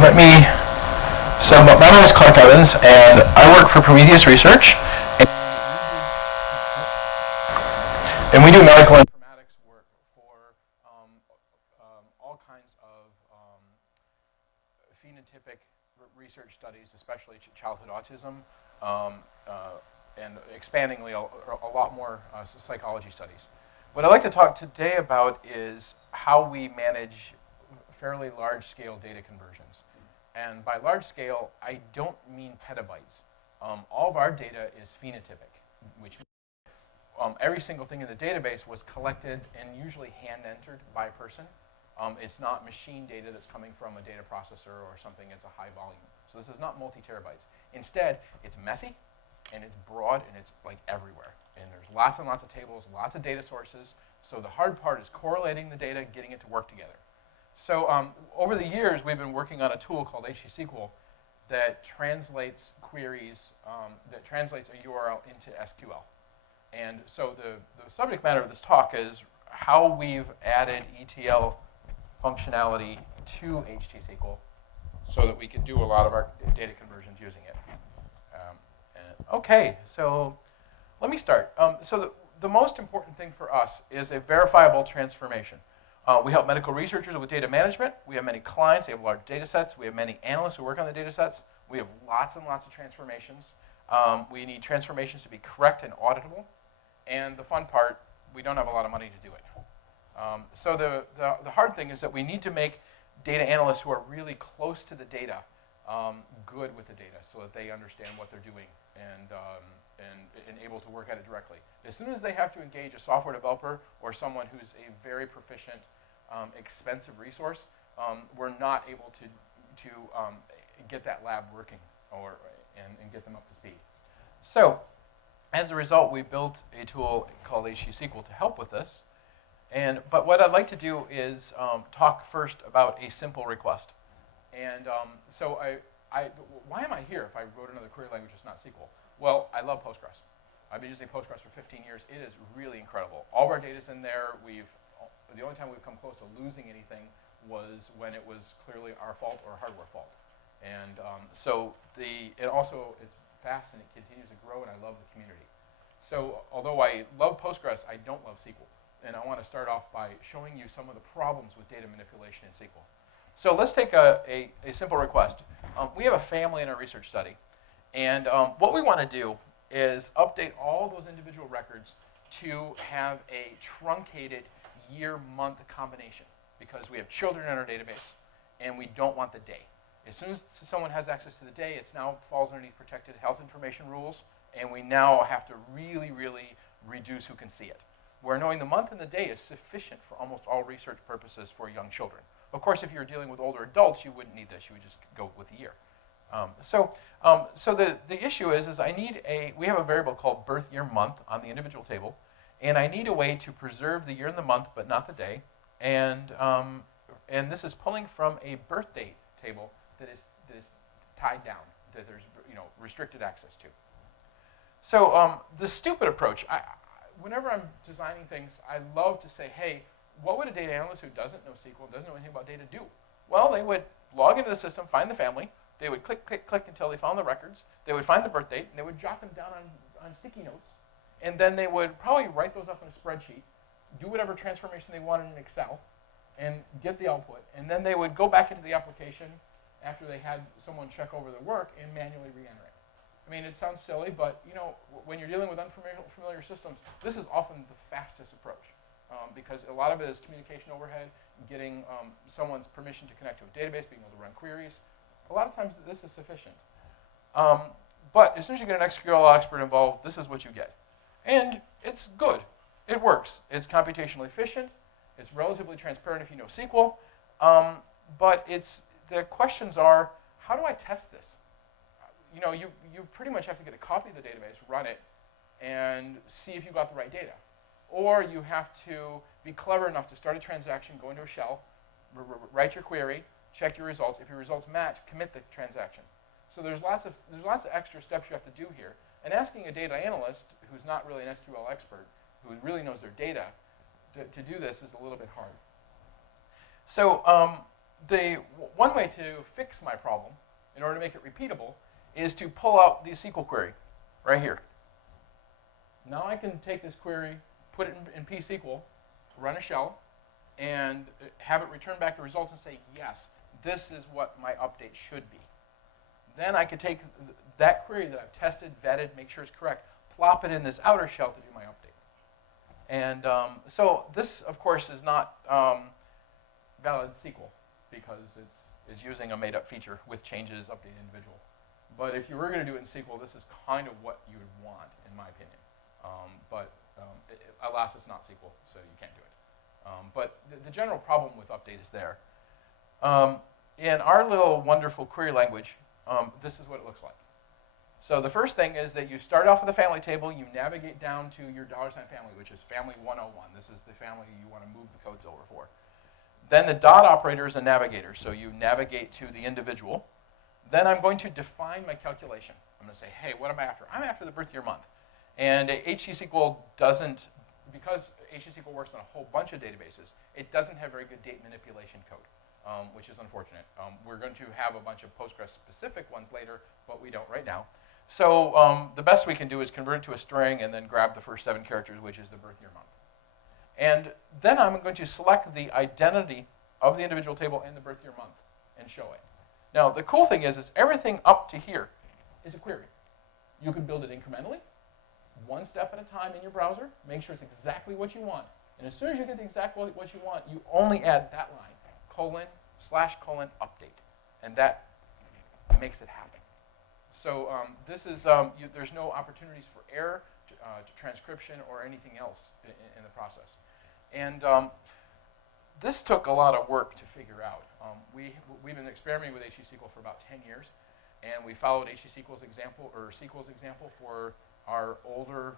Let me. So my name is Clark Evans, and I work for Prometheus Research. And we do medical informatics work for all kinds of phenotypic research studies, especially childhood autism, and expandingly a lot more psychology studies. What I'd like to talk today about is how we manage fairly large-scale data conversions. And by large scale, I don't mean petabytes. All of our data is phenotypic, which means every single thing in the database was collected and usually hand-entered by a person. It's not machine data that's coming from a data processor or something. It's a high volume. So this is not multi-terabytes. Instead, it's messy, and it's broad, and it's like everywhere. And there's lots and lots of tables, lots of data sources. So the hard part is correlating the data, getting it to work together. So over the years, we've been working on a tool called HTSQL that translates queries, that translates a URL into SQL. And so the subject matter of this talk is how we've added ETL functionality to HTSQL so that we can do a lot of our data conversions using it. Okay, so let me start. So the most important thing for us is a verifiable transformation. We help medical researchers with data management. We have many clients. They have large data sets. We have many analysts who work on the data sets. We have lots and lots of transformations. We need transformations to be correct and auditable. And the fun part, we don't have a lot of money to do it. So the hard thing is that we need to make data analysts who are really close to the data good with the data so that they understand what they're doing and able to work at it directly. As soon as they have to engage a software developer or someone who's a very proficient, expensive resource, we're not able to get that lab working and get them up to speed. So as a result, we built a tool called HTSQL to help with this. But what I'd like to do is talk first about a simple request. And so why am I here if I wrote another query language that's not SQL? Well, I love Postgres. I've been using Postgres for 15 years. It is really incredible. All of our data's in there. The only time we've come close to losing anything was when it was clearly our fault or hardware fault. And it's fast and it continues to grow, and I love the community. So although I love Postgres, I don't love SQL. And I want to start off by showing you some of the problems with data manipulation in SQL. So let's take a simple request. We have a family in our research study. And what we want to do is update all those individual records to have a truncated year-month combination because we have children in our database and we don't want the day. As soon as someone has access to the day, it now falls underneath protected health information rules, and we now have to really, really reduce who can see it. Where knowing the month and the day is sufficient for almost all research purposes for young children. Of course, if you're dealing with older adults, you wouldn't need this. You would just go with the year. So the issue is we have a variable called birth year month on the individual table, and I need a way to preserve the year and the month, but not the day. And this is pulling from a birth date table that is tied down, that there's restricted access to. So the stupid approach, whenever I'm designing things, I love to say, hey, what would a data analyst who doesn't know SQL, doesn't know anything about data do? Well, they would log into the system, find the family, they would click, click, click until they found the records, they would find the birth date, and they would jot them down on sticky notes, and then they would probably write those up in a spreadsheet, do whatever transformation they wanted in Excel, and get the output, and then they would go back into the application after they had someone check over their work and manually re-enter it. I mean, it sounds silly, but when you're dealing with unfamiliar systems, this is often the fastest approach because a lot of it is communication overhead, getting someone's permission to connect to a database, being able to run queries. A lot of times this is sufficient. But as soon as you get an SQL expert involved, this is what you get. And it's good. It works. It's computationally efficient. It's relatively transparent if you know SQL. But the questions are, how do I test this? You pretty much have to get a copy of the database, run it, and see if you got the right data. Or you have to be clever enough to start a transaction, go into a shell, write your query, check your results. If your results match, commit the transaction. So there's lots of extra steps you have to do here. And asking a data analyst who's not really an SQL expert, who really knows their data, to do this is a little bit hard. So one way to fix my problem, in order to make it repeatable, is to pull out the SQL query right here. Now I can take this query, put it in pSQL, run a shell, and have it return back the results and say, yes, this is what my update should be. Then I could take that query that I've tested, vetted, make sure it's correct, plop it in this outer shell to do my update. And so this, of course, is not valid SQL because it's using a made-up feature with changes updated individual. But if you were going to do it in SQL, this is kind of what you would want, in my opinion. Alas, it's not SQL, so you can't do it. But the general problem with update is there. In our little wonderful query language, this is what it looks like. So the first thing is that you start off with a family table, you navigate down to your $sign family, which is family 101. This is the family you want to move the codes over for. Then the dot operator is a navigator, so you navigate to the individual. Then I'm going to define my calculation. I'm going to say, hey, what am I after? I'm after the birth year month. And HTSQL doesn't, because HTSQL works on a whole bunch of databases, it doesn't have very good date manipulation code, which is unfortunate. We're going to have a bunch of Postgres-specific ones later, but we don't right now. So the best we can do is convert it to a string and then grab the first 7 characters, which is the birth year month. And then I'm going to select the identity of the individual table and the birth year month and show it. Now, the cool thing is everything up to here is a query. You can build it incrementally, one step at a time in your browser, make sure it's exactly what you want. And as soon as you get the exact what you want, you only add that line, ::update. And that makes it happen. So this is, there's no opportunities for error, to transcription, or anything else in the process. And this took a lot of work to figure out. We've been experimenting with HTSQL for about 10 years, and we followed HTSQL's example, or SQL's example, for our older,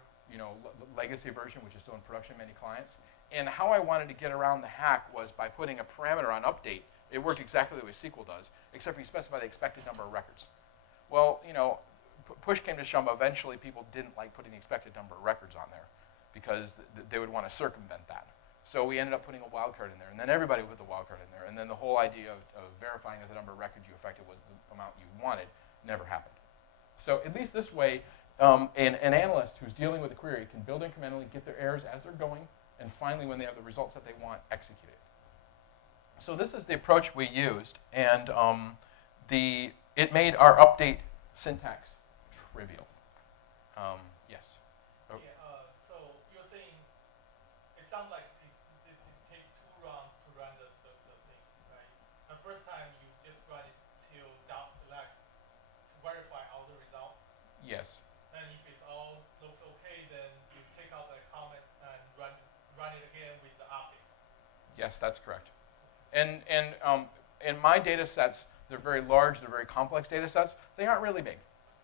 legacy version, which is still in production in many clients. And how I wanted to get around the hack was by putting a parameter on update. It worked exactly the way SQL does, except for you specify the expected number of records. Well, push came to shove. Eventually, people didn't like putting the expected number of records on there because they would want to circumvent that. So we ended up putting a wildcard in there, and then everybody put the wildcard in there, and then the whole idea of verifying that the number of records you affected was the amount you wanted never happened. So at least this way, an analyst who's dealing with a query can build incrementally, get their errors as they're going, and finally, when they have the results that they want, execute it. So this is the approach we used, and it made our update syntax trivial. Yes? Oh. Yeah, so you're saying it sounds like it take too long to run the thing, right? The first time you just run it till .select to verify all the results. Yes. And if it all looks okay, then you take out the comment and run it again with the update. Yes, that's correct. And in my data sets, they're very large, they're very complex data sets. They aren't really big.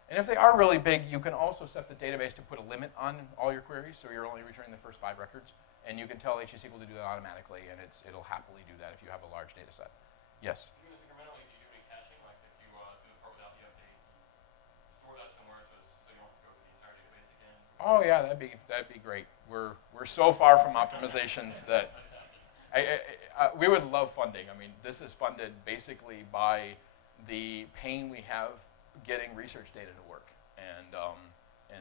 And if they are really big, you can also set the database to put a limit on all your queries, so you're only returning the first 5 records. And you can tell HTSQL to do that automatically, and it'll happily do that if you have a large data set. Yes? Even incrementally, do you do any caching? Like if you do the part without the update, store that somewhere so you don't have to go through the entire database again? Oh yeah, that'd be great. We're so far from optimizations that we would love funding. I mean, this is funded basically by the pain we have getting research data to work, and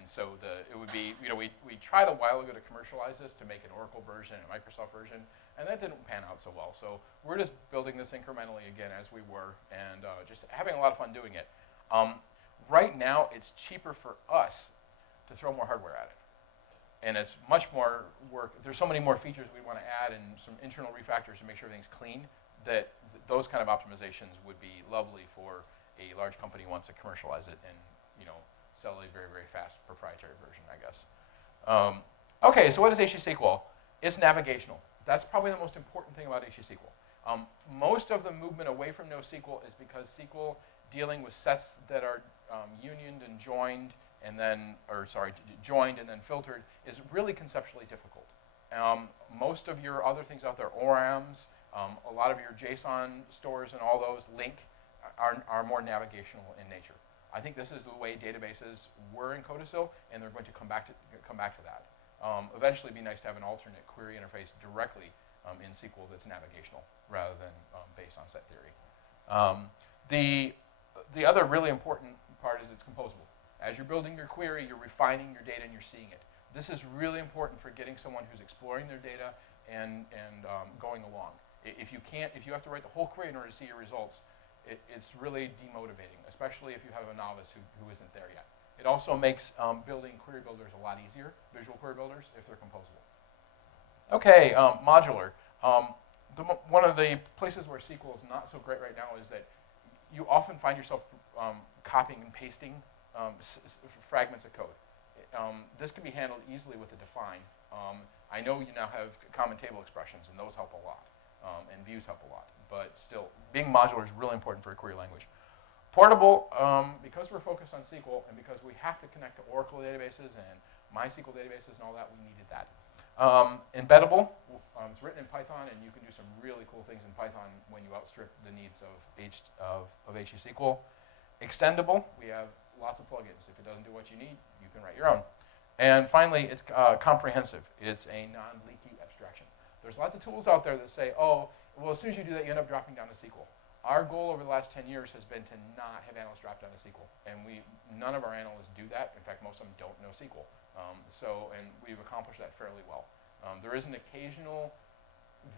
so it would be, we tried a while ago to commercialize this, to make an Oracle version and a Microsoft version, and that didn't pan out so well. So we're just building this incrementally again as we were, and just having a lot of fun doing it. Right now, it's cheaper for us to throw more hardware at it, and it's much more work. There's so many more features we want to add, and some internal refactors to make sure everything's clean, that those kind of optimizations would be lovely for a large company who wants to commercialize it and sell a very, very fast proprietary version, I guess. Okay, so what is HTSQL? It's navigational. That's probably the most important thing about HTSQL. Most of the movement away from NoSQL is because SQL dealing with sets that are unioned and joined and then, joined and then filtered is really conceptually difficult. Most of your other things out there, ORAMs, a lot of your JSON stores and all those link are more navigational in nature. I think this is the way databases were in Codicil, and they're going to come back to that. Eventually, it'd be nice to have an alternate query interface directly in SQL that's navigational rather than based on set theory. The other really important part is it's composable. As you're building your query, you're refining your data and you're seeing it. This is really important for getting someone who's exploring their data and going along. If you have to write the whole query in order to see your results, it's really demotivating, especially if you have a novice who isn't there yet. It also makes building query builders a lot easier, visual query builders, if they're composable. Okay, modular. One of the places where SQL is not so great right now is that you often find yourself copying and pasting fragments of code. This can be handled easily with a define. I know you now have common table expressions, and those help a lot, and views help a lot. But still, being modular is really important for a query language. Portable, because we're focused on SQL, and because we have to connect to Oracle databases and MySQL databases and all that, we needed that. Embeddable, it's written in Python, and you can do some really cool things in Python when you outstrip the needs of HTSQL. Extendable, we have lots of plugins. If it doesn't do what you need, you can write your own. And finally, it's comprehensive. It's a non-leaky abstraction. There's lots of tools out there that say, oh, well, as soon as you do that, you end up dropping down to SQL. Our goal over the last 10 years has been to not have analysts drop down to SQL. And none of our analysts do that. In fact, most of them don't know SQL. And we've accomplished that fairly well. There is an occasional,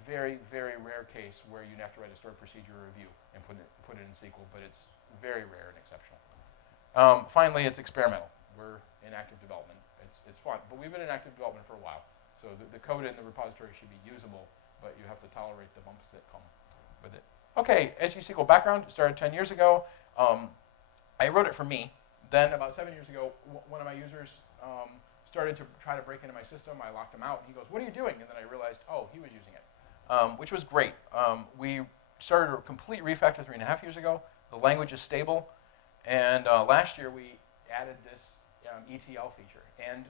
very, very rare case where you'd have to write a stored procedure review and put it in SQL, but it's very rare and exceptional. Finally, it's experimental. We're in active development. It's fun, but we've been in active development for a while. So the code in the repository should be usable, but you have to tolerate the bumps that come with it. Okay, HTSQL Background started 10 years ago. I wrote it for me. Then about 7 years ago, one of my users started to try to break into my system. I locked him out, and he goes, "What are you doing?" And then I realized, oh, he was using it, which was great. We started a complete refactor 3.5 years ago. The language is stable. And last year, we added this ETL feature. And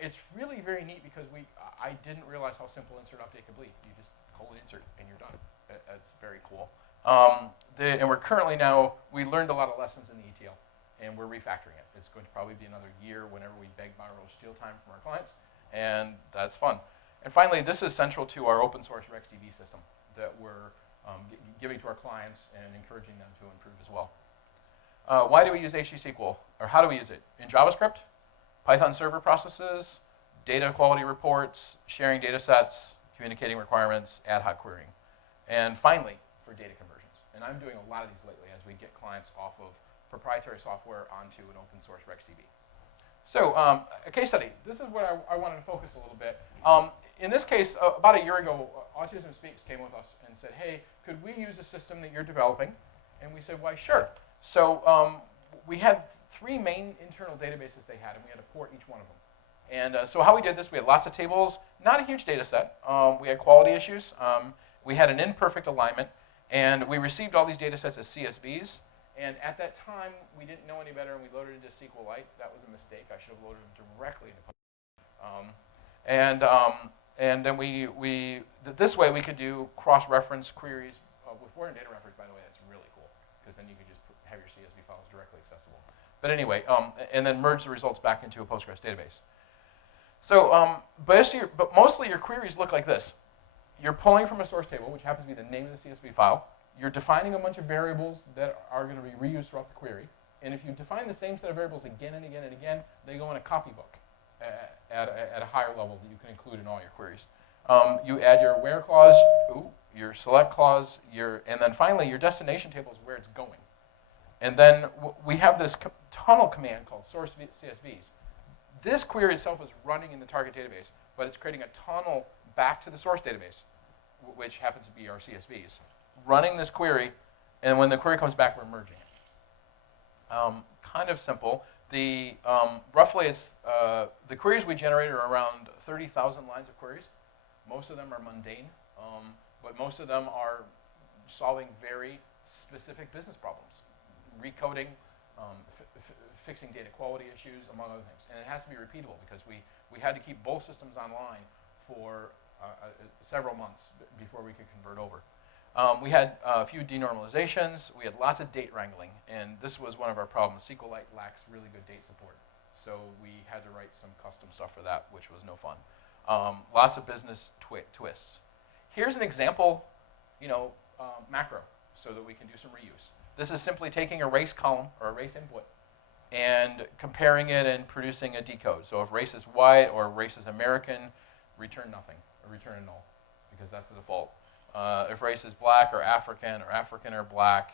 it's really very neat because I didn't realize how simple insert update could be. You just colon insert, and you're done. That's very cool. And we're currently now, we learned a lot of lessons in the ETL, and we're refactoring it. It's going to probably be another year whenever we beg, borrow, steal time from our clients, and that's fun. And finally, this is central to our open source RexDB system that we're giving to our clients and encouraging them to improve as well. Why do we use HTSQL, or how do we use it? In JavaScript, Python server processes, data quality reports, sharing data sets, communicating requirements, ad hoc querying. And finally, for data conversions. And I'm doing a lot of these lately as we get clients off of proprietary software onto an open source RexDB. So a case study. This is what I wanted to focus a little bit. In this case, about a year ago, Autism Speaks came with us and said, hey, could we use a system that you're developing? And we said, why, sure. So we had 3 main internal databases they had, and we had to port each one of them. And so how we did this, we had lots of tables, not a huge data set. We had quality issues. We had an imperfect alignment, and we received all these data sets as CSVs. And at that time, we didn't know any better, and we loaded into SQLite. That was a mistake. I should have loaded them directly into Postgres. And then this way we could do cross-reference queries with foreign data wrappers. By the way, that's really cool, because then you could just have your CSV files directly accessible. But anyway, and then merge the results back into a Postgres database. So, but mostly your queries look like this. You're pulling from a source table, which happens to be the name of the CSV file. You're defining a bunch of variables that are going to be reused throughout the query. And if you define the same set of variables again and again and again, they go in a copybook at a higher level that you can include in all your queries. You add your where clause, your select clause, and then finally your destination table is where it's going. And then we have this tunnel command called source CSVs. This query itself is running in the target database, but it's creating a tunnel back to the source database, which happens to be our CSVs, running this query, and when the query comes back, we're merging it. Kind of simple. Roughly, it's the queries we generate are around 30,000 lines of queries. Most of them are mundane, but most of them are solving very specific business problems, recoding, fixing data quality issues, among other things. And it has to be repeatable because we had to keep both systems online for several months before we could convert over. We had a few denormalizations. We had lots of date wrangling, and this was one of our problems. SQLite lacks really good date support, so we had to write some custom stuff for that, which was no fun. Lots of business twists. here's an example, macro, so that we can do some reuse. This is simply taking a race column or a race input and comparing it and producing a decode. So if race is white or race is American, return nothing or return a null, because that's the default. If race is black or African or black,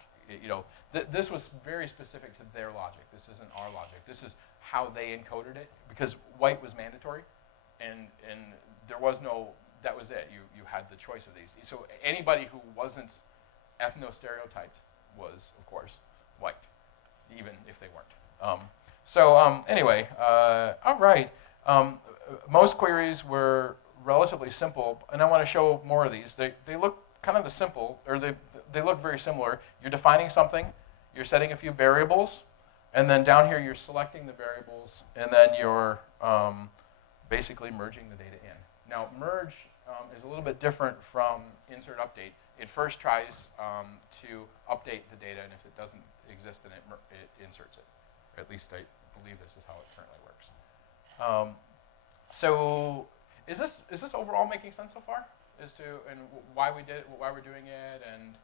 this was very specific to their logic. This isn't our logic. This is how they encoded it, because white was mandatory, and there was no, that was it. You had the choice of these. So anybody who wasn't ethno-stereotyped was, of course, white, even if they weren't. Anyway, all right. Most queries were relatively simple, and I want to show more of these. They look kind of simple, or they look very similar. You're defining something, you're setting a few variables, and then down here you're selecting the variables, and then you're basically merging the data in. Now, merge is a little bit different from insert update. It first tries to update the data, and if it doesn't exist, then it inserts it. Or at least I believe this is how it currently works. So is this overall making sense so far as to why we did why we're doing it, and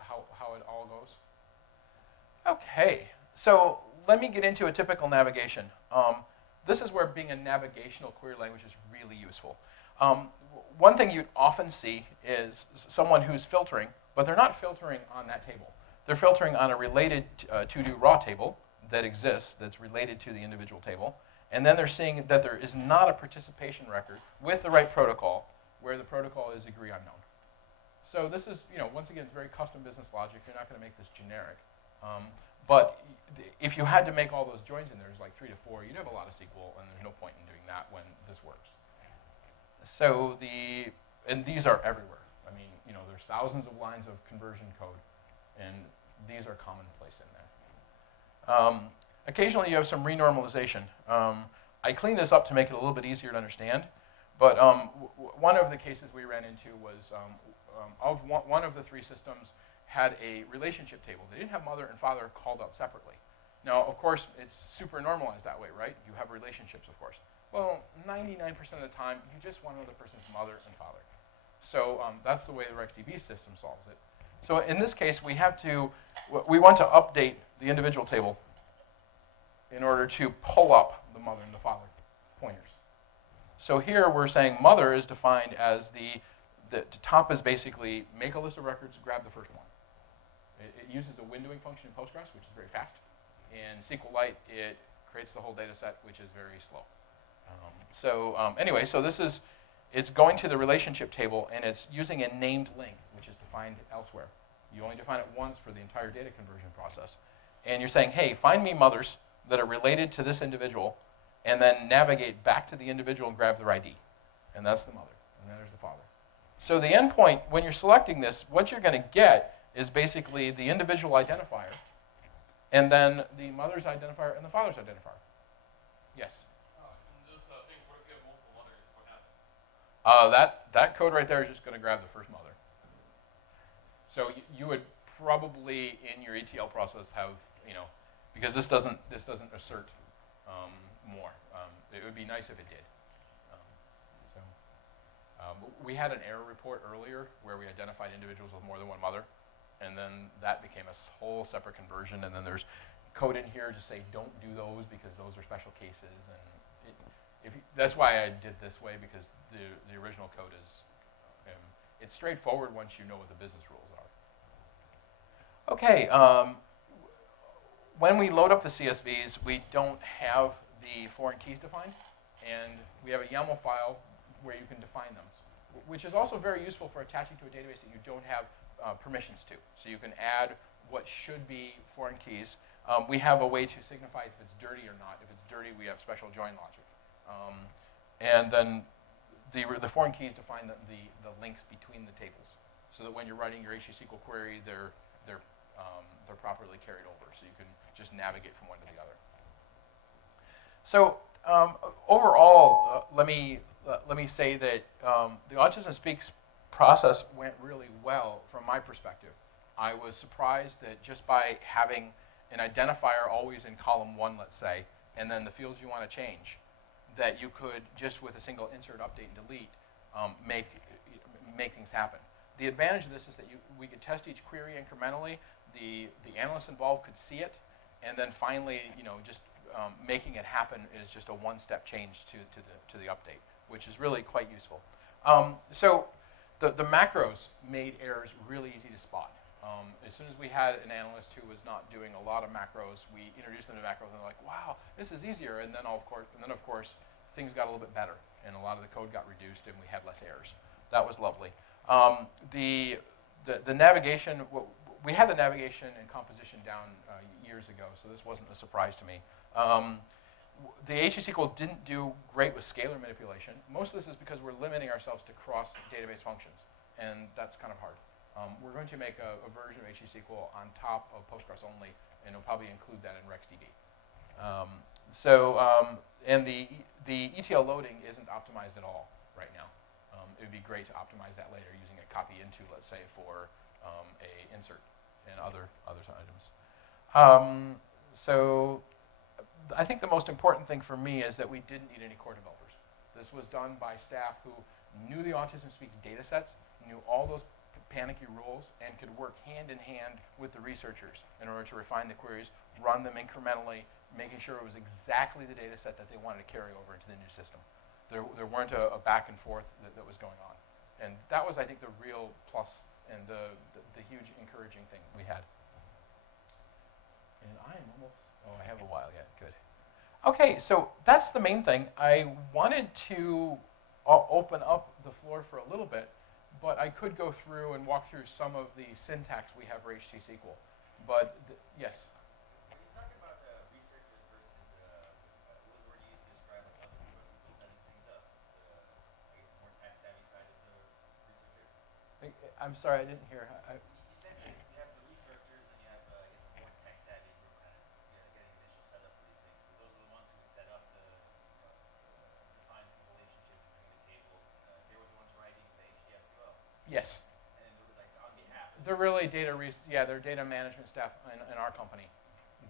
how it all goes? Okay, so let me get into a typical navigation. This is where being a navigational query language is really useful. One thing you'd often see is someone who's filtering, but they're not filtering on that table. They're filtering on a related to-do raw table that exists, that's related to the individual table, and then they're seeing that there is not a participation record with the right protocol, where the protocol is agree unknown. So this is, once again, it's very custom business logic. You're not going to make this generic. But if you had to make all those joins in there, there's like 3 to 4, you'd have a lot of SQL, and there's no point in doing that when this works. So and these are everywhere. I mean, there's thousands of lines of conversion code, and these are commonplace in there. Occasionally you have some renormalization. I cleaned this up to make it a little bit easier to understand, but one of the cases we ran into was one of the 3 systems had a relationship table. They didn't have mother and father called out separately. Now, of course, it's super normalized that way, right? You have relationships, of course. Well, 99% of the time, you just want to know the person's mother and father. So that's the way the RexDB system solves it. So in this case, we want to update the individual table in order to pull up the mother and the father pointers. So here we're saying mother is defined as the top is basically make a list of records, grab the first one. It uses a windowing function in Postgres, which is very fast. In SQLite, it creates the whole data set, which is very slow. Anyway, so it's going to the relationship table, and it's using a named link, which is defined elsewhere. You only define it once for the entire data conversion process. And you're saying, hey, find me mothers that are related to this individual, and then navigate back to the individual and grab their ID. And that's the mother, and there's the father. So the endpoint, when you're selecting this, what you're going to get is basically the individual identifier, and then the mother's identifier and the father's identifier. Yes? In those things, what if you have multiple mothers? What happens? That code right there is just going to grab the first mother. So you would probably in your ETL process have, because this doesn't assert more. It would be nice if it did. We had an error report earlier where we identified individuals with more than one mother, and then that became a whole separate conversion, and then there's code in here to say don't do those because those are special cases, and that's why I did this way, because the original code is it's straightforward once you know what the business rules are. Okay, when we load up the CSVs, we don't have the foreign keys defined, and we have a YAML file where you can define them, which is also very useful for attaching to a database that you don't have permissions to. So you can add what should be foreign keys. We have a way to signify if it's dirty or not. If it's dirty, we have special join logic. And then the foreign keys define the links between the tables, so that when you're writing your HTSQL query, they're properly carried over, so you can just navigate from one to the other. So overall, let me say that the Autism Speaks process went really well from my perspective. I was surprised that just by having an identifier always in column 1, let's say, and then the fields you want to change, that you could, just with a single insert, update, and delete, make things happen. The advantage of this is that we could test each query incrementally. The analysts involved could see it, and then finally, just making it happen is just a one-step change to the update, which is really quite useful. So the macros made errors really easy to spot. As soon as we had an analyst who was not doing a lot of macros, we introduced them to macros, and they're like, "Wow, this is easier." And then of course, things got a little bit better, and a lot of the code got reduced, and we had less errors. That was lovely. The navigation, we had the navigation and composition down years ago, so this wasn't a surprise to me. The HTSQL didn't do great with scalar manipulation. Most of this is because we're limiting ourselves to cross database functions, and that's kind of hard. We're going to make a version of HTSQL on top of Postgres only, and it'll probably include that in RexDB. And the ETL loading isn't optimized at all right now. It would be great to optimize that later using a copy into, let's say, for a insert and other items. So I think the most important thing for me is that we didn't need any core developers. This was done by staff who knew the Autism Speaks data sets, knew all those panicky rules, and could work hand in hand with the researchers in order to refine the queries, run them incrementally, making sure it was exactly the data set that they wanted to carry over into the new system. There weren't a back and forth that was going on. And that was, I think, the real plus and the huge encouraging thing we had. And I am almost, I have a while yet, good. Okay, so that's the main thing. I wanted to open up the floor for a little bit, but I could go through and walk through some of the syntax we have for HTSQL. But, yes? When you talk about researchers versus, what was the word you used to describe like other people setting things up? I guess the more tech-savvy side of the researchers? I'm sorry, I didn't hear. You said that you have the researchers, and you have, I guess, a more tech-savvy group kind of getting initial setup for these things. So those are the ones who would set up define the relationship between the tables. They were the ones writing the HTSQL. Yes. And they were like on behalf of They're really they're data management staff in our company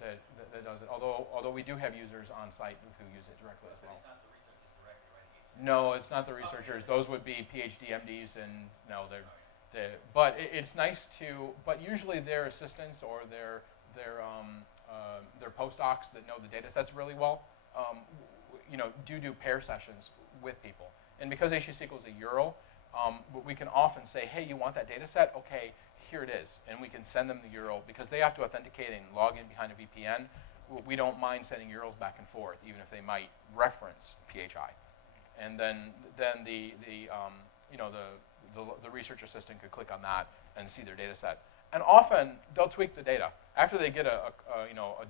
that does it. Although we do have users on site who use it directly as well. But it's not the researchers directly writing HTSQL. No, it's not the researchers. Those would be PhD MDs, and no, but it's nice to. But usually their assistants or their postdocs that know the data sets really well, do pair sessions with people. And because HTSQL is a URL, we can often say, hey, you want that data set? Okay, here it is. And we can send them the URL because they have to authenticate and log in behind a VPN. We don't mind sending URLs back and forth, even if they might reference PHI. And then the research assistant could click on that and see their data set. And often they'll tweak the data after they get a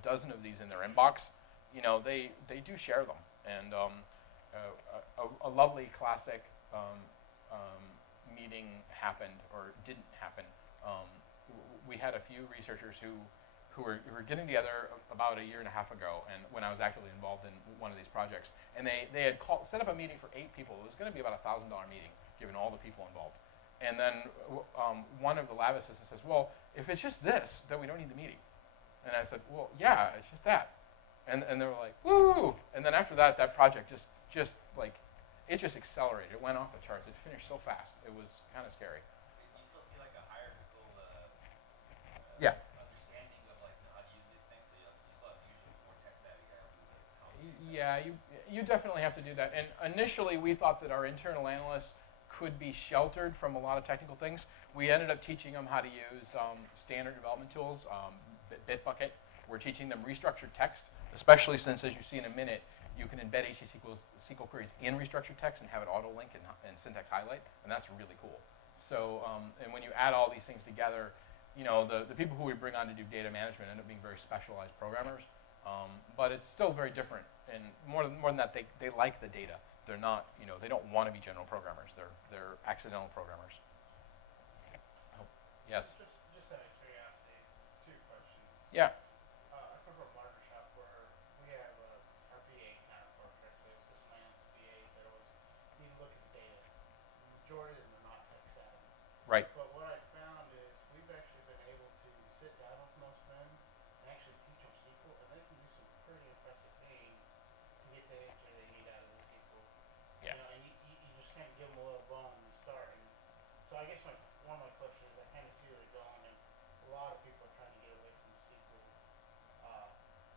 dozen of these in their inbox. They do share them. And a lovely classic meeting happened or didn't happen. We had a few researchers who were getting together about a year and a half ago, and when I was actively involved in one of these projects, and they had set up a meeting for 8 people. It was going to be about a $1,000 meeting, given all the people involved. And then one of the lab assistants says, well, if it's just this, then we don't need the meeting. And I said, well, yeah, it's just that. And they were like, woo! And then after that, that project just accelerated. It went off the charts. It finished so fast. It was kind of scary. Do you still see like a hierarchical Yeah. understanding of like how to use these things? So you still have usually more tech-savvy guy who Yeah, you definitely have to do that. And initially, we thought that our internal analysts could be sheltered from a lot of technical things. We ended up teaching them how to use standard development tools, Bitbucket. We're teaching them restructured text, especially since, as you see in a minute, you can embed HTSQL queries in restructured text and have it auto-link and syntax highlight, and that's really cool. So, and when you add all these things together, the people who we bring on to do data management end up being very specialized programmers, but it's still very different. And more than that, they like the data. They're not, they don't want to be general programmers. They're accidental programmers. Oh, yes. Just out of curiosity, 2 questions. Yeah. I come from a barbershop where we have our BA counterpart. We have system analysts, BAs that always need to look at the data. The majority of them are not tech savvy. Right. But what I found is we've actually been able to sit down with most of them and actually teach them SQL, and they can do some pretty impressive things to get the answer they need out of the SQL. Yeah. And you just can't give them a little bone one of my questions is I kind of see where you're going, and a lot of people are trying to get away from SQL.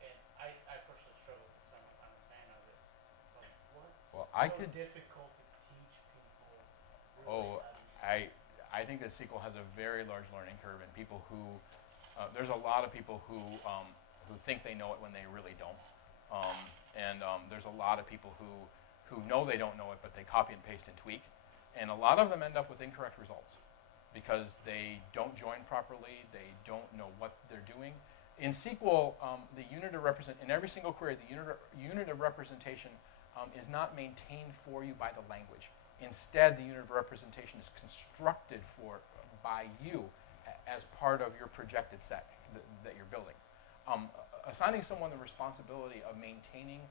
And I personally struggle because I'm a fan of it. But what's Well, I so could- difficult to teach people really Oh, how to use I think that SQL has a very large learning curve, and people who there's a lot of people who think they know it when they really don't, there's a lot of people who know they don't know it, but they copy and paste and tweak, and a lot of them end up with incorrect results because they don't join properly, they don't know what they're doing. In SQL, the unit of in every single query, the unit of representation is not maintained for you by the language. Instead, the unit of representation is constructed by you as part of your projected set that you're building. Assigning someone the responsibility of maintaining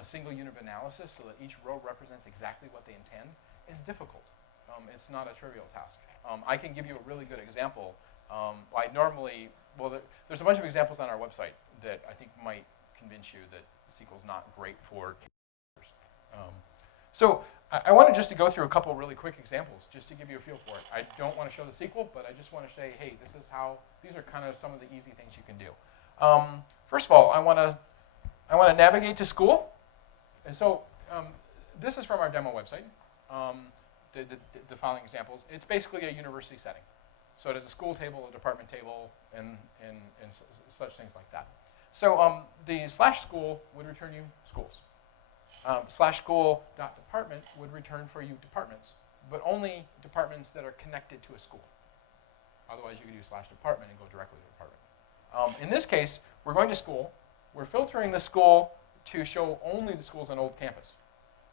a single unit of analysis so that each row represents exactly what they intend is difficult. It's not a trivial task. I can give you a really good example. There's a bunch of examples on our website that I think might convince you that SQL's not great for computers. So I wanted just to go through a couple really quick examples just to give you a feel for it. I don't want to show the SQL, but I just want to say, hey, these are kind of some of the easy things you can do. First of all, I want to navigate to school. And so this is from our demo website, the following examples. It's basically a university setting. So it has a school table, a department table, and such things like that. So the /school would return you schools. /school.department would return for you departments, but only departments that are connected to a school. Otherwise, you could do /department and go directly to department. In this case, we're going to school. We're filtering the school to show only the schools on old campus.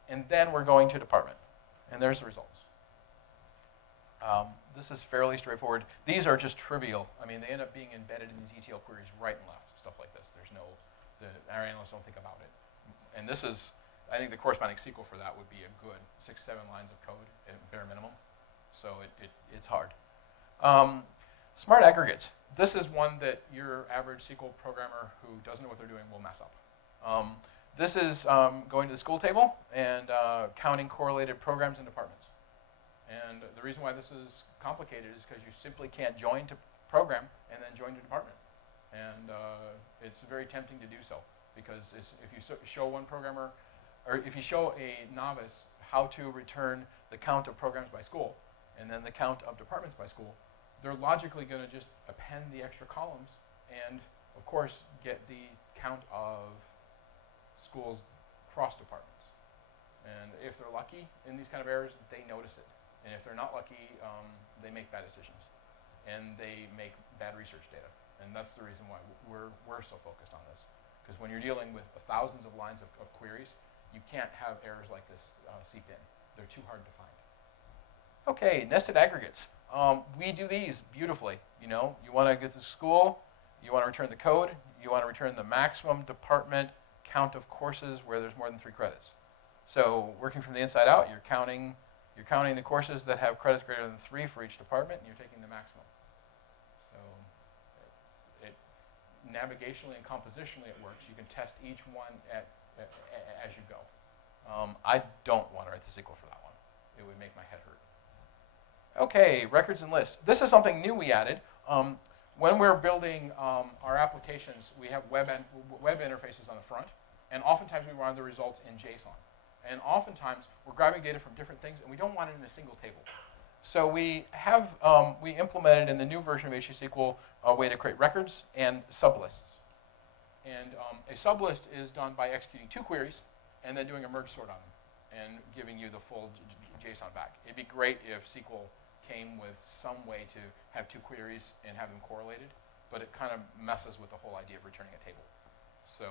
And then we're going to department. And there's the results. This is fairly straightforward. These are just trivial. I mean, they end up being embedded in these ETL queries right and left, stuff like this. Our analysts don't think about it. And this is, I think the corresponding SQL for that would be a good 6-7 lines of code at bare minimum. So it's hard. Smart aggregates. This is one that your average SQL programmer who doesn't know what they're doing will mess up. This is going to the school table and counting correlated programs and departments. And the reason why this is complicated is because you simply can't join to program and then join to department. And it's very tempting to do so because if you show one programmer, or if you show a novice how to return the count of programs by school and then the count of departments by school, they're logically going to just append the extra columns and, of course, get the count of schools cross departments. And if they're lucky in these kind of errors, they notice it. And if they're not lucky, they make bad decisions. And they make bad research data. And that's the reason why we're so focused on this. Because when you're dealing with thousands of lines of queries, you can't have errors like this seep in. They're too hard to find. Okay, nested aggregates. We do these beautifully. You want to get to school, you want to return the code, you want to return the maximum department count of courses where there's more than 3 credits. So working from the inside out, you're counting the courses that have credits greater than 3 for each department, and you're taking the maximum. So navigationally and compositionally it works. You can test each one as you go. I don't want to write the SQL for that one. It would make my head hurt. Okay, records and lists. This is something new we added. When we're building our applications, we have web interfaces on the front, and oftentimes we run the results in JSON. And oftentimes we're grabbing data from different things, and we don't want it in a single table. So we implemented in the new version of HTSQL a way to create records and sublists. And a sublist is done by executing 2 queries and then doing a merge sort on them and giving you the full JSON back. It'd be great if SQL came with some way to have 2 queries and have them correlated, but it kind of messes with the whole idea of returning a table. So,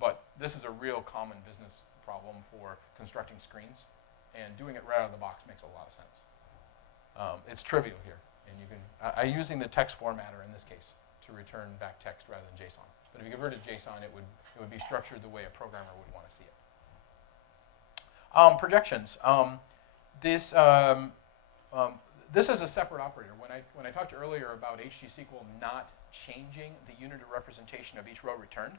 but this is a real common business problem for constructing screens, and doing it right out of the box makes a lot of sense. It's trivial here, and you can. I'm using the text formatter in this case to return back text rather than JSON. But if you converted JSON, it would be structured the way a programmer would want to see it. Projections. This is a separate operator. When I talked earlier about HTSQL not changing the unit of representation of each row returned,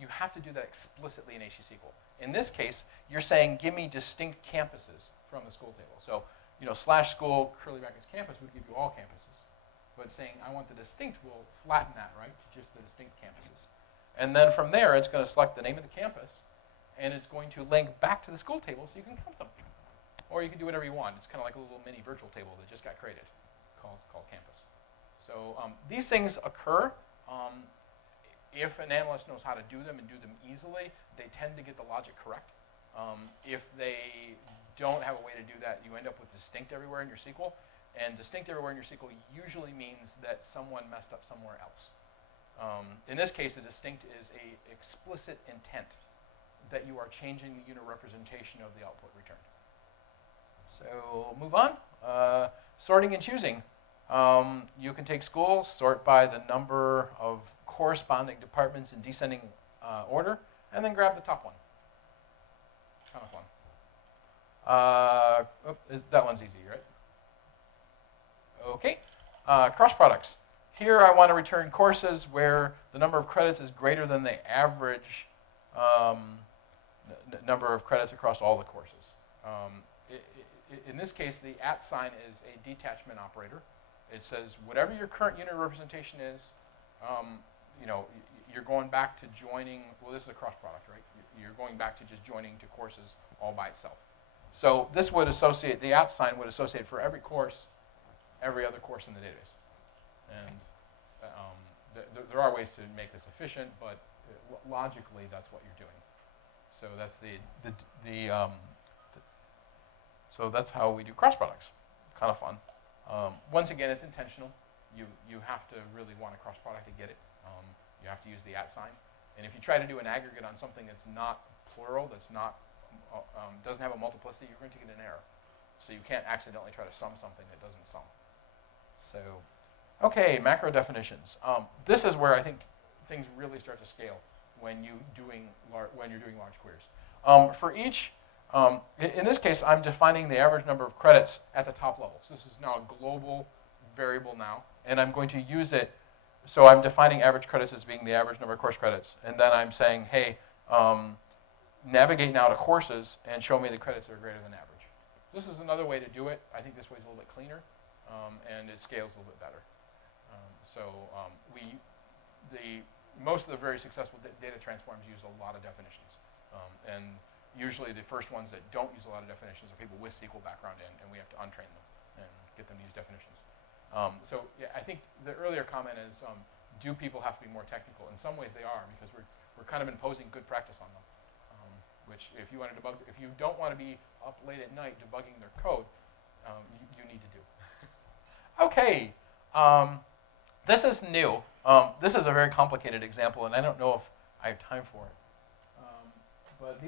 you have to do that explicitly in HTSQL. In this case, you're saying, give me distinct campuses from the school table. So /school, curly brackets campus would give you all campuses. But saying I want the distinct will flatten that, right, to just the distinct campuses. And then from there, it's going to select the name of the campus, and it's going to link back to the school table so you can count them. Or you can do whatever you want. It's kind of like a little mini virtual table that just got created called campus. So these things occur. If an analyst knows how to do them and do them easily, they tend to get the logic correct. If they don't have a way to do that, you end up with distinct everywhere in your SQL. And distinct everywhere in your SQL usually means that someone messed up somewhere else. In this case, a distinct is an explicit intent that you are changing the unit representation of the output returned. So we'll move on. Sorting and choosing. You can take school, sort by the number of corresponding departments in descending order, and then grab the top one. Kind of fun. That one's easy, right? Okay. Cross products. Here I want to return courses where the number of credits is greater than the average number of credits across all the courses. In this case, the @ sign is a detachment operator. It says whatever your current unit representation is, you're going back to joining. Well, this is a cross product, right? You're going back to just joining to courses all by itself. So this would associate, the @ sign would associate for every course, every other course in the database. And there are ways to make this efficient, but logically, that's what you're doing. So that's so that's how we do cross products. Kind of fun. Once again, it's intentional. You have to really want a cross product to get it. You have to use the @ sign. And if you try to do an aggregate on something that's not plural, that's not doesn't have a multiplicity, you're going to get an error. So you can't accidentally try to sum something that doesn't sum. So, okay, macro definitions. This is where I think things really start to scale when you're doing large queries. For each, in this case, I'm defining the average number of credits at the top level. So this is now a global variable now, and I'm going to use it. So I'm defining average credits as being the average number of course credits, and then I'm saying, hey, navigate now to courses and show me the credits that are greater than average. This is another way to do it. I think this way is a little bit cleaner, and it scales a little bit better. Most of the very successful data transforms use a lot of definitions, and usually the first ones that don't use a lot of definitions are people with SQL background and we have to untrain them and get them to use definitions. So yeah, I think the earlier comment is, do people have to be more technical? In some ways they are, because we're kind of imposing good practice on them. Which, if you want to debug, if you don't want to be up late at night debugging their code, you need to do. Okay, this is new. This is a very complicated example, and I don't know if I have time for it. But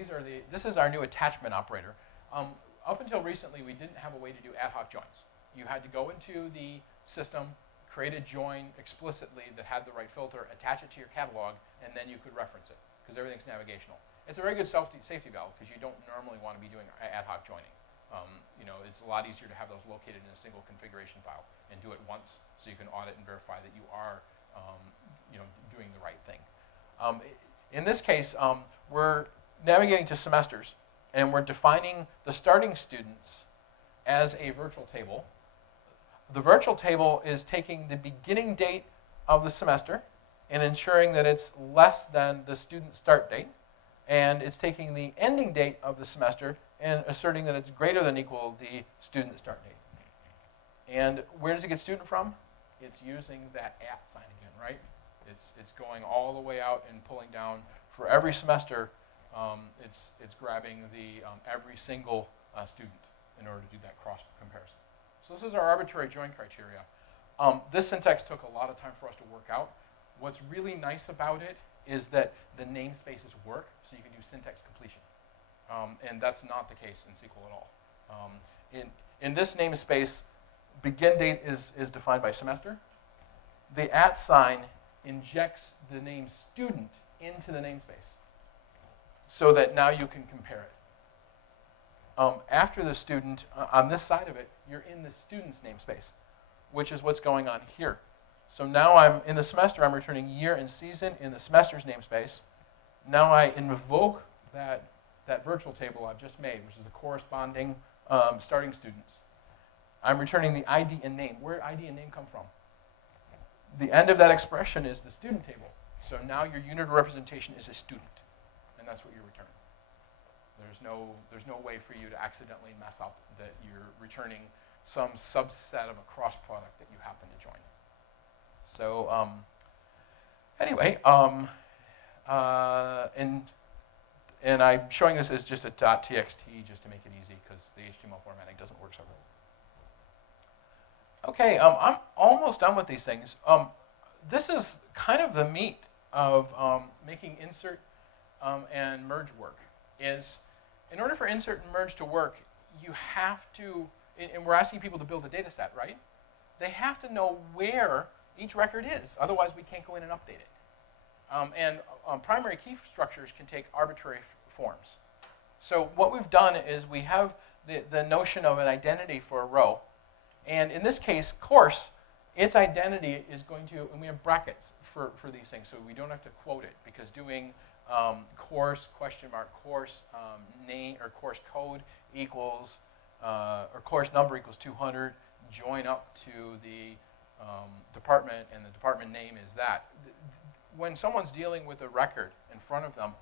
this is our new attachment operator. Up until recently, we didn't have a way to do ad hoc joins. You had to go into the system, create a join explicitly that had the right filter, attach it to your catalog, and then you could reference it, because everything's navigational. It's a very good safety valve, because you don't normally want to be doing ad hoc joining. It's a lot easier to have those located in a single configuration file and do it once, so you can audit and verify that you are, doing the right thing. In this case, we're navigating to semesters, and we're defining the starting students as a virtual table. The virtual table is taking the beginning date of the semester and ensuring that it's less than the student start date, and it's taking the ending date of the semester and asserting that it's greater than equal to the student start date. And where does it get student from? It's using that @ sign again, right? It's going all the way out and pulling down for every semester. It's grabbing the every single student in order to do that cross comparison. So this is our arbitrary join criteria. This syntax took a lot of time for us to work out. What's really nice about it is that the namespaces work, so you can do syntax completion. And that's not the case in SQL at all. In this namespace, begin date is defined by semester. The @ sign injects the name student into the namespace so that now you can compare it. After the student, on this side of it, you're in the student's namespace, which is what's going on here. So now I'm in the semester, I'm returning year and season in the semester's namespace. Now I invoke that virtual table I've just made, which is the corresponding starting students. I'm returning the ID and name. Where did ID and name come from? The end of that expression is the student table. So now your unit of representation is a student, and that's what you're returning. There's no way for you to accidentally mess up that you're returning some subset of a cross product that you happen to join. So anyway, and I'm showing this as just a .txt just to make it easy because the HTML formatting doesn't work so well. Okay, I'm almost done with these things. This is kind of the meat of making insert and merge work. Is in order for insert and merge to work, you have to, and we're asking people to build a data set, right? They have to know where each record is. Otherwise, we can't go in and update it. Primary key structures can take arbitrary forms. So what we've done is we have the notion of an identity for a row. And in this case, course, its identity is going to, and we have brackets for these things, so we don't have to quote it, because doing course, question mark, course name, or course code equals, or course number equals 200, join up to the department, and the department name is that. When someone's dealing with a record in front of them,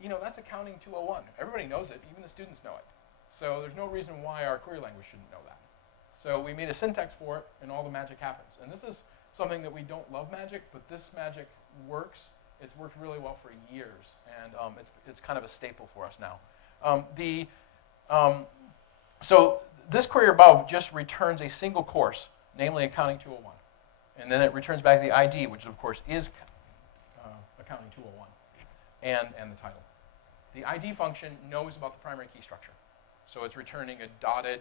you know, that's accounting 201. Everybody knows it, even the students know it. So there's no reason why our query language shouldn't know that. So we made a syntax for it, and all the magic happens. And this is something that we don't love magic, but this magic works. It's worked really well for years, and it's kind of a staple for us now. So this query above just returns a single course, namely accounting 201. And then it returns back the ID, which of course is accounting 201, and the title. The ID function knows about the primary key structure. So it's returning a dotted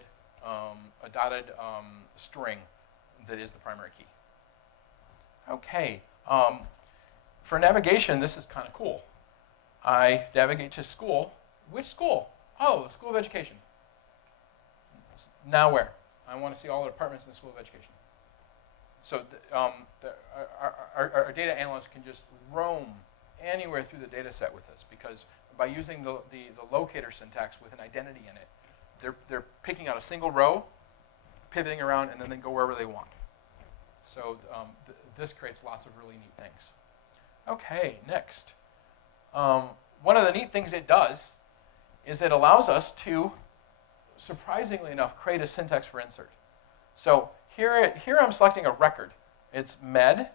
string that is the primary key. Okay, for navigation, this is kind of cool. I navigate to school. Which school? Oh, the School of Education. Now where? I want to see all the departments in the School of Education. So our data analyst can just roam anywhere through the data set with this, because by using the locator syntax with an identity in it, they're picking out a single row, pivoting around, and then they go wherever they want. So this creates lots of really neat things. Okay, next. One of the neat things it does is it allows us to, surprisingly enough, create a syntax for insert. So here I'm selecting a record. It's med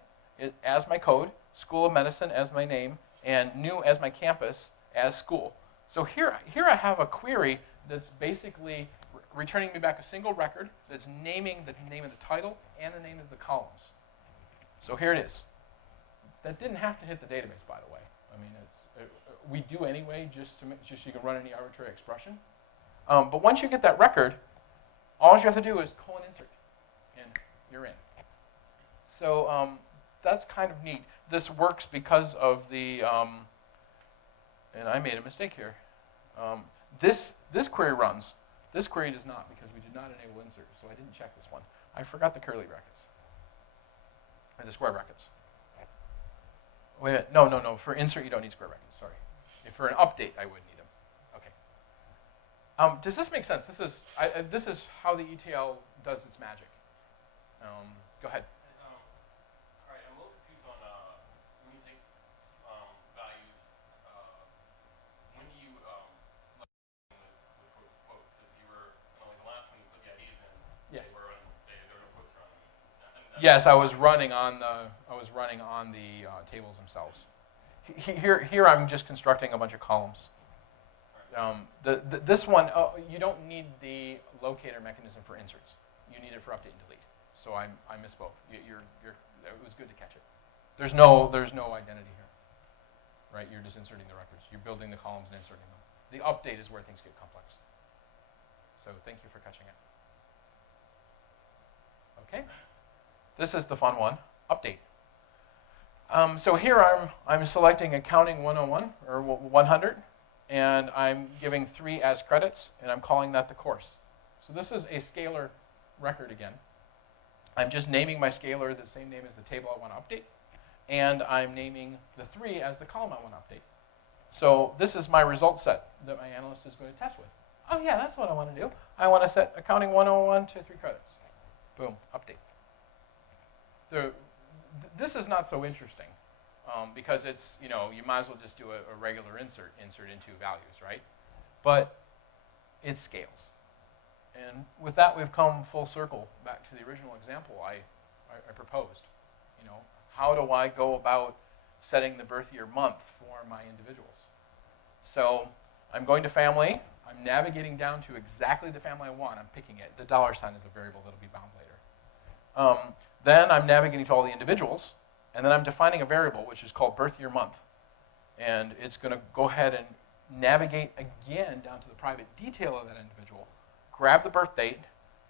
as my code, School of Medicine as my name, and new as my campus as school. So here I have a query that's basically returning me back a single record that's naming the name of the title and the name of the columns. So here it is. That didn't have to hit the database, by the way. I mean, we do anyway, just so you can run any arbitrary expression. But once you get that record, all you have to do is :insert, and you're in. So that's kind of neat. This works because of the, and I made a mistake here. This query runs. This query does not, because we did not enable insert, so I didn't check this one. I forgot the curly brackets, or the square brackets. Wait a minute, no. For insert, you don't need square brackets, sorry. If for an update, I would need them. Okay. Does this make sense? This is how the ETL does its magic. Go ahead. All right, I'm a little confused on when you take values, when do you like with quotes? Because you were, like the last one you put the IDs in, Yes. there were no quotes around them. Yes, I was running on the tables themselves. Here I'm just constructing a bunch of columns. This one, you don't need the locator mechanism for inserts. You need it for update and delete. So I misspoke. It was good to catch it. There's no identity here, right? You're just inserting the records. You're building the columns and inserting them. The update is where things get complex. So thank you for catching it. Okay. This is the fun one, update. So here I'm selecting accounting 101 or 100, and I'm giving 3 as credits, and I'm calling that the course. So this is a scalar record again. I'm just naming my scalar the same name as the table I want to update, and I'm naming the 3 as the column I want to update. So this is my result set that my analyst is going to test with. Oh yeah, that's what I want to do. I want to set accounting 101 to 3 credits. Boom, update. This is not so interesting because it's, you know, you might as well just do a regular insert into values, right? But it scales. And with that, we've come full circle back to the original example I proposed. You know, how do I go about setting the birth year month for my individuals? So I'm going to family. I'm navigating down to exactly the family I want. I'm picking it. The $ sign is a variable that'll be bound later. Then I'm navigating to all the individuals, and then I'm defining a variable which is called birth year month. And it's going to go ahead and navigate again down to the private detail of that individual, grab the birth date,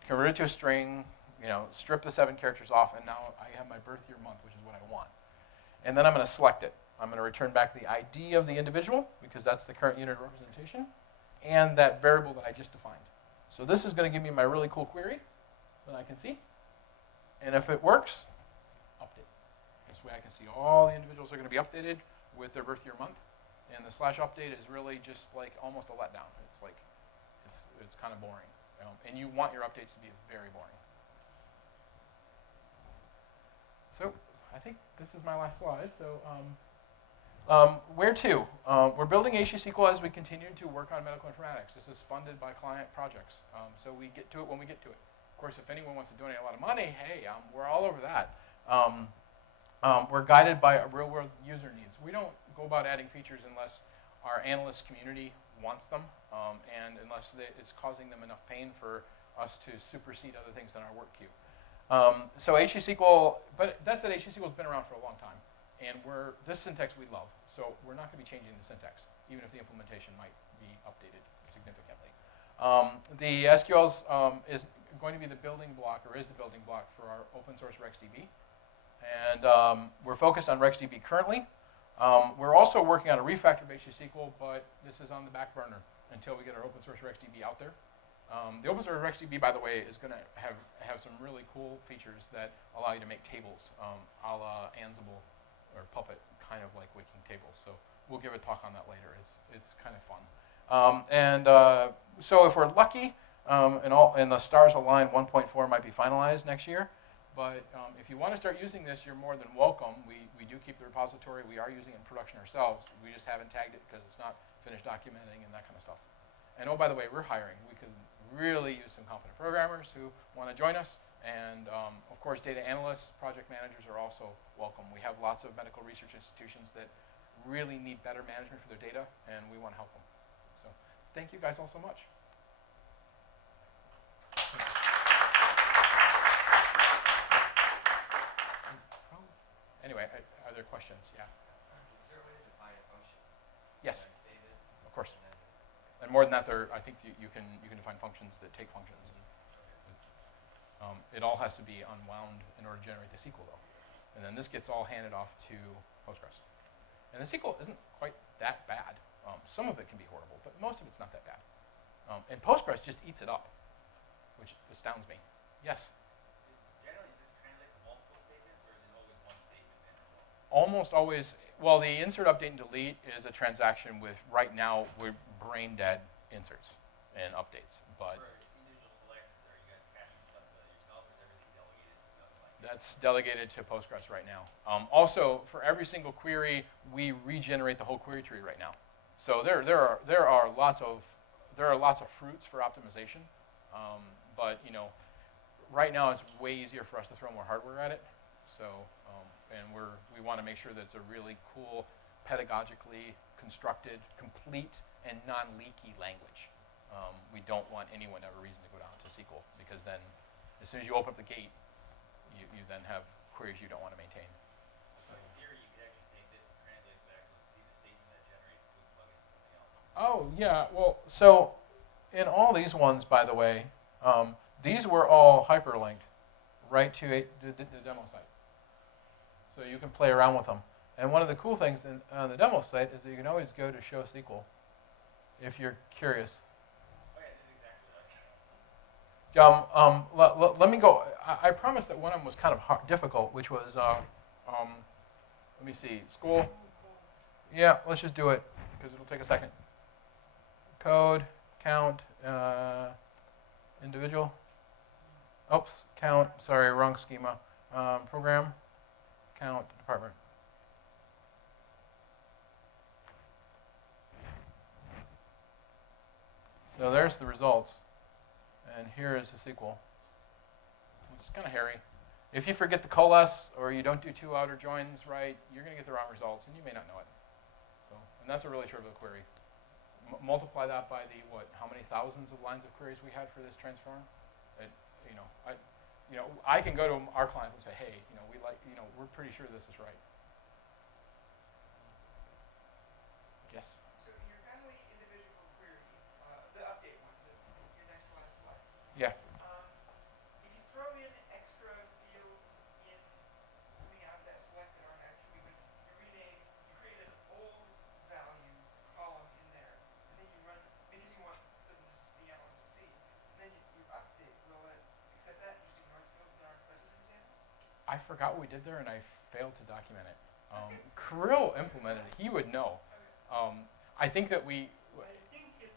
convert it to a string, you know, strip the 7 characters off, and now I have my birth year month, which is what I want. And then I'm going to select it. I'm going to return back the ID of the individual, because that's the current unit of representation, and that variable that I just defined. So this is going to give me my really cool query that I can see. And if it works, update. This way I can see all the individuals are going to be updated with their birth year month. And the /update is really just like almost a letdown. It's like, it's kind of boring. And you want your updates to be very boring. So I think this is my last slide. So where to? We're building HTSQL as we continue to work on medical informatics. This is funded by client projects. So we get to it when we get to it. Of course, if anyone wants to donate a lot of money, hey, we're all over that. We're guided by real-world user needs. We don't go about adding features unless our analyst community wants them, and unless it's causing them enough pain for us to supersede other things in our work queue. So HTSQL, but that said, HTSQL has been around for a long time, and this syntax we love. So we're not going to be changing the syntax, even if the implementation might be updated significantly. The SQLs is going to be the building block, or is the building block for our open source RexDB. And we're focused on RexDB currently. We're also working on a refactor of HTSQL, but this is on the back burner until we get our open source RexDB out there. The open source RexDB, by the way, is going to have some really cool features that allow you to make tables, a la Ansible or Puppet, kind of like waking tables. So we'll give a talk on that later. It's kind of fun. So if we're lucky and the stars align, 1.4 might be finalized next year. But if you want to start using this, you're more than welcome. We do keep the repository. We are using it in production ourselves. We just haven't tagged it because it's not finished documenting and that kind of stuff. And oh, by the way, we're hiring. We could really use some competent programmers who want to join us. And of course, data analysts, project managers are also welcome. We have lots of medical research institutions that really need better management for their data, and we want to help them. So thank you guys all so much. Anyway, are there questions? Yeah. Is there a way to define a function? Yes. And save it? Of course. And more than that, I think you can define functions that take functions. And, it all has to be unwound in order to generate the SQL, though. And then this gets all handed off to Postgres. And the SQL isn't quite that bad. Some of it can be horrible, but most of it's not that bad. And Postgres just eats it up, which astounds me. Yes? Generally, is this translate to multiple statements, or is it always one statement and Almost always. Well, the insert, update, and delete is a transaction with, right now, we're brain dead inserts and updates. But for individual selects, are you guys caching stuff yourself, or is everything delegated to another like? that's delegated to Postgres right now. Also, for every single query, we regenerate the whole query tree right now. So there are lots of fruits for optimization. But you know, right now it's way easier for us to throw more hardware at it. So and we want to make sure that it's a really cool, pedagogically constructed, complete, and non-leaky language. We don't want anyone to have a reason to go down to SQL, because then as soon as you open up the gate, you then have queries you don't want to maintain. So in theory, you could actually take this and translate it back and see the statement that generates it, plug it into something else. Oh, yeah. Well, so in all these ones, by the way, these were all hyperlinked right to the demo site. So you can play around with them. And one of the cool things on the demo site is that you can always go to show SQL if you're curious. Oh, yeah, this is exactly what I was thinking. Let me go. I promised that one of them was kind of difficult, which was, let me see, school. Yeah, let's just do it, because it'll take a second. Code, count individual. Oops, count, sorry, wrong schema. Program, count department. So there's the results, and here is the SQL. It's kind of hairy. If you forget the coalesce or you don't do 2 outer joins right, you're going to get the wrong results, and you may not know it. So, and that's a really trivial query. Multiply that by the how many thousands of lines of queries we had for this transform. I can go to our clients and say, hey, we're pretty sure this is right. Yes. So in your family individual query, the update one, your next last slide. Yeah. If you throw in extra fields coming out of that select that aren't actually, like you create an old value column in there, and then you run, because you want the analyst to see, and then you update, will it accept that and just ignore the fields that aren't present in example? I forgot what we did there, and I failed to document it. Kirill implemented it. He would know. I think that we... I think if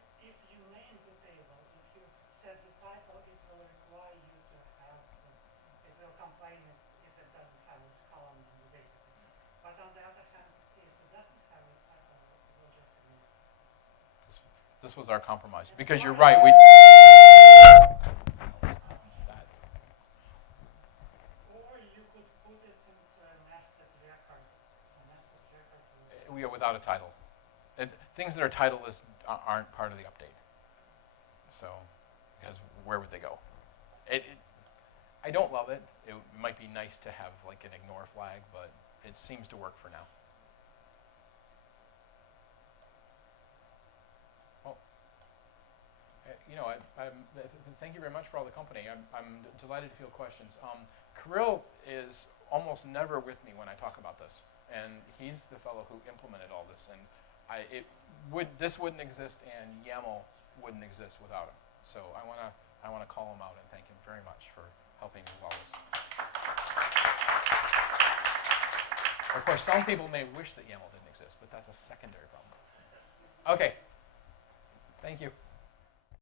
you name the table, if you set the title, it will require you to have, it will complain if it doesn't have this column in the database. But on the other hand, if it doesn't have a title, it will just ignore it. This was our compromise. Yes, because you're why? right. We. Or you could put it into a nested record. A nested record We are without a title. Things that are titleless aren't part of the update. So, because where would they go? I don't love it. It might be nice to have like an ignore flag, but it seems to work for now. Well, thank you very much for all the company. I'm delighted to field questions. Kirill is almost never with me when I talk about this, and he's the fellow who implemented all this. And this wouldn't exist, and YAML wouldn't exist without him. So I wanna call him out and thank him very much for helping with all this. Of course, some people may wish that YAML didn't exist, but that's a secondary problem. Okay, thank you.